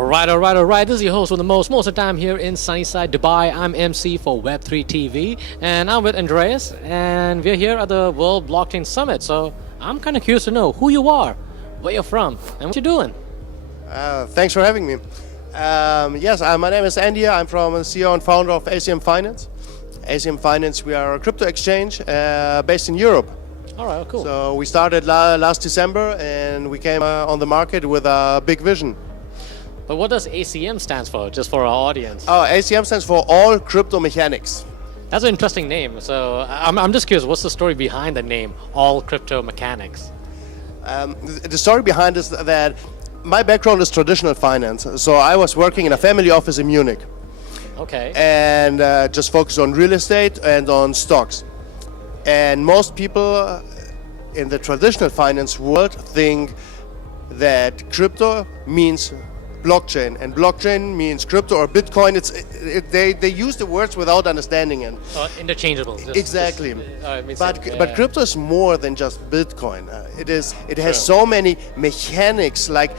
All right. This is your host with the most of the time here in Sunnyside, Dubai. I'm MC for Web3 TV, and I'm with Andreas, and we're here at the World Blockchain Summit. So I'm kind of curious to know who you are, where you're from, and what you're doing. Thanks for having me. My name is Andy. I'm from CEO and founder of ACM Finance. ACM Finance, we are a crypto exchange based in Europe. All right, cool. So we started last December, and we came on the market with a big vision. But what does ACM stands for, just for our audience? Oh, ACM stands for All Crypto Mechanics. That's an interesting name. So I'm just curious, what's the story behind the name, All Crypto Mechanics? The story behind is that my background is traditional finance. So I was working in a family office in Munich. Okay. And just focused on real estate and on stocks. And most people in the traditional finance world think that crypto means blockchain, and blockchain means crypto or Bitcoin. They use the words without understanding it. Interchangeable. Exactly. But yeah. crypto is more than just Bitcoin. It has so many mechanics like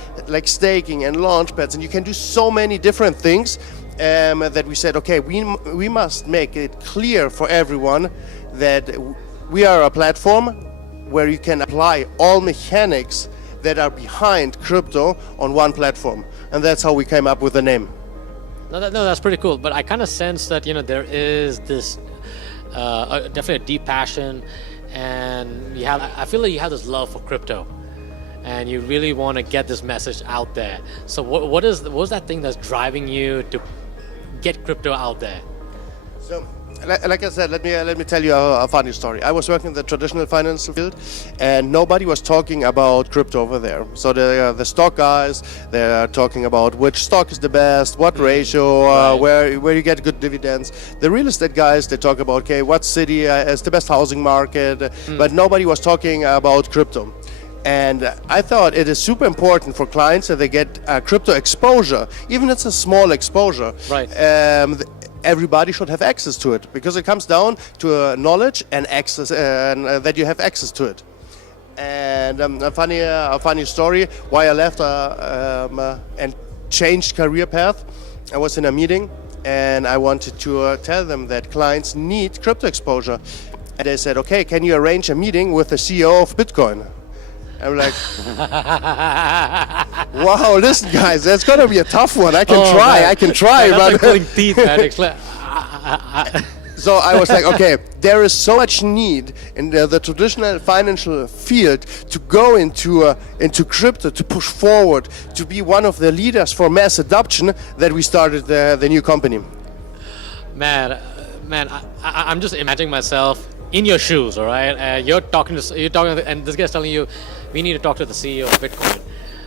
staking and launchpads, and you can do so many different things that we said, okay, we must make it clear for everyone that we are a platform where you can apply all mechanics that are behind crypto on one platform. And that's how we came up with the name. No, that's pretty cool. But I kind of sense that, there is this definitely a deep passion, and I feel like you have this love for crypto, and you really want to get this message out there. So what's that thing that's driving you to get crypto out there? So, like I said, let me tell you a funny story. I was working in the traditional financial field, and nobody was talking about crypto over there. So the stock guys, they're talking about which stock is the best, what ratio, right. where you get good dividends. The real estate guys, they talk about, okay, what city is the best housing market, but nobody was talking about crypto. And I thought it is super important for clients that they get crypto exposure, even if it's a small exposure. Right. Everybody should have access to it, because it comes down to knowledge and access, that you have access to it. And a funny story why I left and changed career path. I was in a meeting, and I wanted to tell them that clients need crypto exposure. And they said, okay, can you arrange a meeting with the CEO of Bitcoin? I'm like, wow, listen, guys, that's gonna be a tough one. I can try, man, but like pulling teeth, man. So I was like, okay, there is so much need in the traditional financial field to go into crypto, to push forward, to be one of the leaders for mass adoption, that we started the new company. Man, I'm just imagining myself in your shoes, all right? You're talking, and this guy's telling you, we need to talk to the CEO of Bitcoin.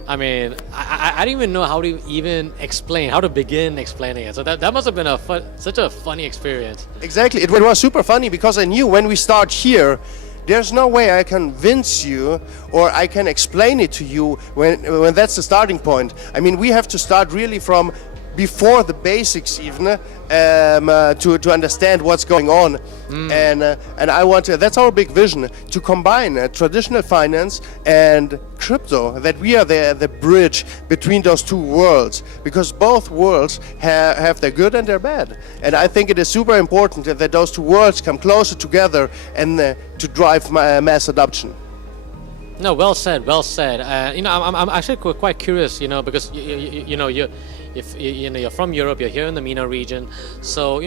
I mean, I don't even know how to begin explaining it. So that must have been such a funny experience. Exactly, it was super funny, because I knew when we start here, there's no way I can convince you or I can explain it to you when that's the starting point. I mean, we have to start really from before the basics even, to understand what's going on. And I want to, that's our big vision, to combine traditional finance and crypto, that we are the bridge between those two worlds, because both worlds have their good and their bad. And I think it is super important that those two worlds come closer together and to drive mass adoption. No, well said. I'm actually quite curious, because you're from Europe, you're here in the MENA region, so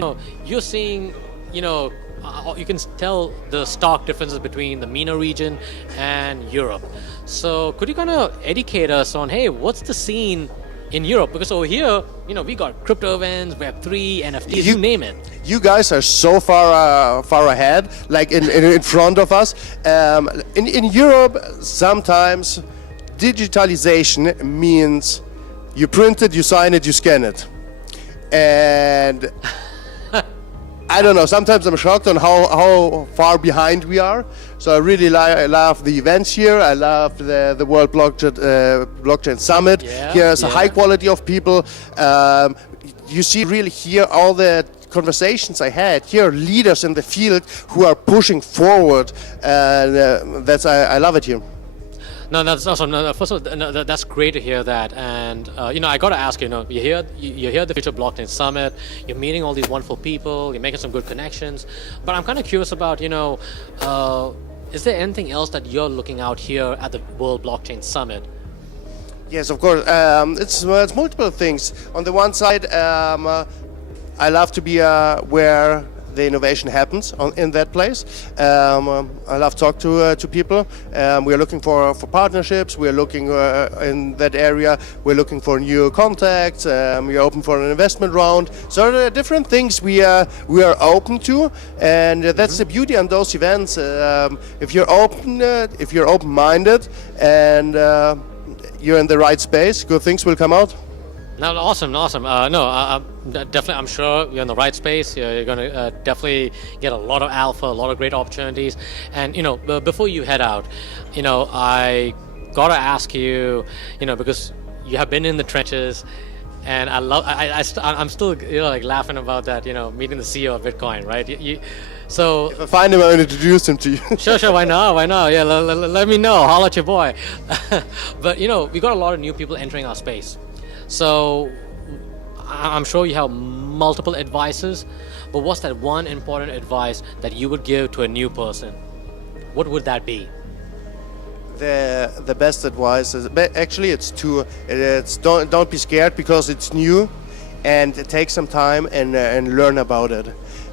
you're seeing, you can tell the stark differences between the MENA region and Europe. So could you kind of educate us on, hey, what's the scene in Europe? Because over here, we got crypto events, Web3, NFTs, you name it. You guys are so far ahead, like in front of us. In Europe, sometimes digitalization means you print it, you sign it, you scan it. And I don't know, sometimes I'm shocked on how far behind we are. So I really love the events here. I love the World Blockchain Summit. Yeah, Here's a high quality of people. You see really here all the conversations I had. Here are leaders in the field who are pushing forward. I love it here. No, that's awesome. No, first of all, no, that's great to hear that. And I got to ask you, you're here at the Future Blockchain Summit. You're meeting all these wonderful people. You're making some good connections. But I'm kind of curious about, is there anything else that you're looking out here at the World Blockchain Summit? Yes, of course. It's multiple things. On the one side, I love to be where the innovation happens in that place. I love to talk to people. We are looking for partnerships. We are looking in that area. We're looking for new contacts. We are open for an investment round. So there are different things we are open to, and that's the beauty on those events. If you're open-minded, and you're in the right space, good things will come out. No, awesome. Definitely, I'm sure you're in the right space. You're going to definitely get a lot of alpha, a lot of great opportunities. And, before you head out, I got to ask you, because you have been in the trenches, and I'm still, laughing about that, meeting the CEO of Bitcoin, right? So if I find him, I will introduce him to you. Sure. Why not? Yeah, let me know. Holla at your boy. But, we got a lot of new people entering our space. So I'm sure you have multiple advices, but what's that one important advice that you would give to a new person? What would that be? The best advice is actually it's don't be scared because it's new, and take some time and learn about it.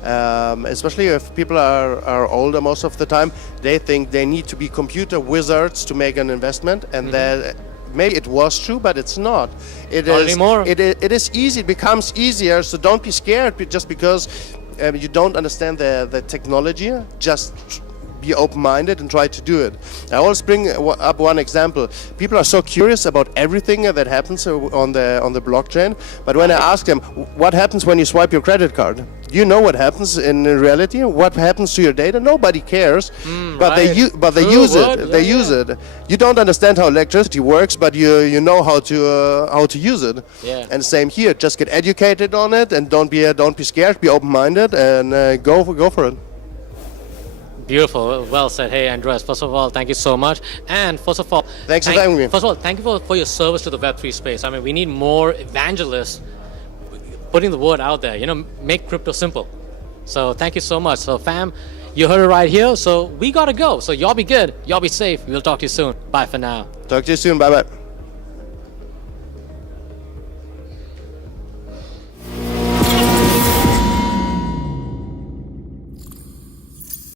Especially if people are older, most of the time they think they need to be computer wizards to make an investment, and that maybe it was true, but it's not. Not anymore. It is easy. It becomes easier. So don't be scared just because you don't understand the technology. Just be open-minded and try to do it. I always bring up one example. People are so curious about everything that happens on the blockchain, but when I ask them, what happens when you swipe your credit card? You know what happens in reality? What happens to your data? Nobody cares. But they use it. They use it. You don't understand how electricity works, but you know how to use it. Yeah. And same here. Just get educated on it, and don't be scared. Be open-minded and go for it. Beautiful. Well said. Hey, Andreas, first of all, thank you so much. And first of all, thanks for having me. First of all, thank you for your service to the Web3 space. I mean, we need more evangelists putting the word out there, make crypto simple. So thank you so much. So fam, you heard it right here. So we got to go. So y'all be good. Y'all be safe. We'll talk to you soon. Bye for now. Talk to you soon. Bye-bye.